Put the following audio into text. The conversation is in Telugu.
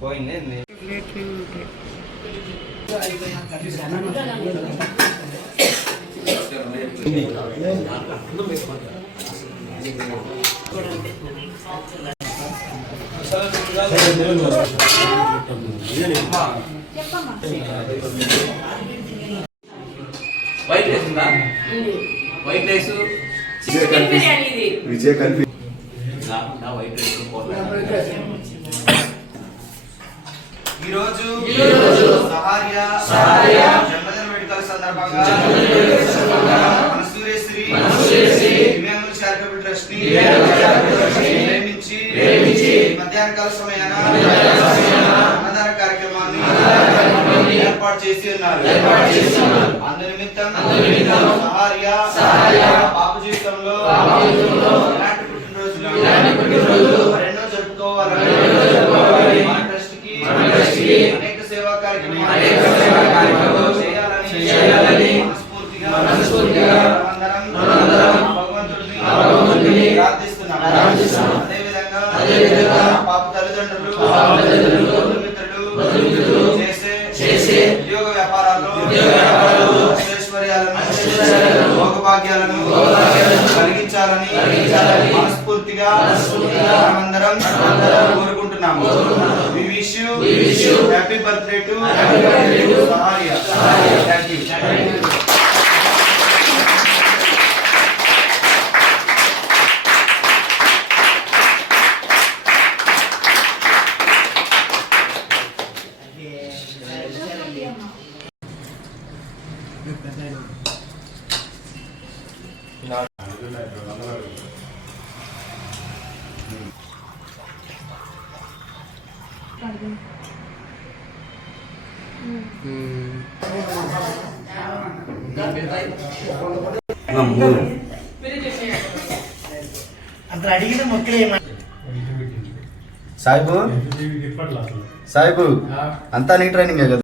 పోయింది white rice white rice chicken biryani ఇది. విజయ్ కన్ఫ్యూ నా వైట్ రైస్ ఈరోజు ఈరోజు సహార్య సహార్య జన్మదిన వేడుకల సందర్భంగా మన సూర్యశ్రీ సూర్యశ్రీ దివ్యాంగుల చారిటబుల్ ట్రస్ట్ని ప్రేమించి ప్రేమించి మధ్యాహ్న కాల సమయాన అన్నదాన కార్యక్రమాన్ని ఏర్పాటు చేసి ఉన్నారు. ఏర్పాటు చేసి ఉన్నారు. అందు నిమిత్తం అందు నిమిత్తం సహార్య పాప జీవితంలో పుట్టినరోజులు జరుపుకోవాలని మన ట్రస్ట్కి అనేక సేవా కార్యక్రమాలు చేయాలని మనస్ఫూర్తిగా భగవంతుడిని అదేవిధంగా పాప తల్లిదండ్రులు కలిగించాలని మనస్ఫూర్తిగా మనమందరం కోరుకుంటున్నాము. హ్యాపీ బర్త్డే టు అతను అడిగిన మొక్కలు ఏమన్నా? సాయిబు? సాయిబు అంతా నీ ట్రైనింగే కదా?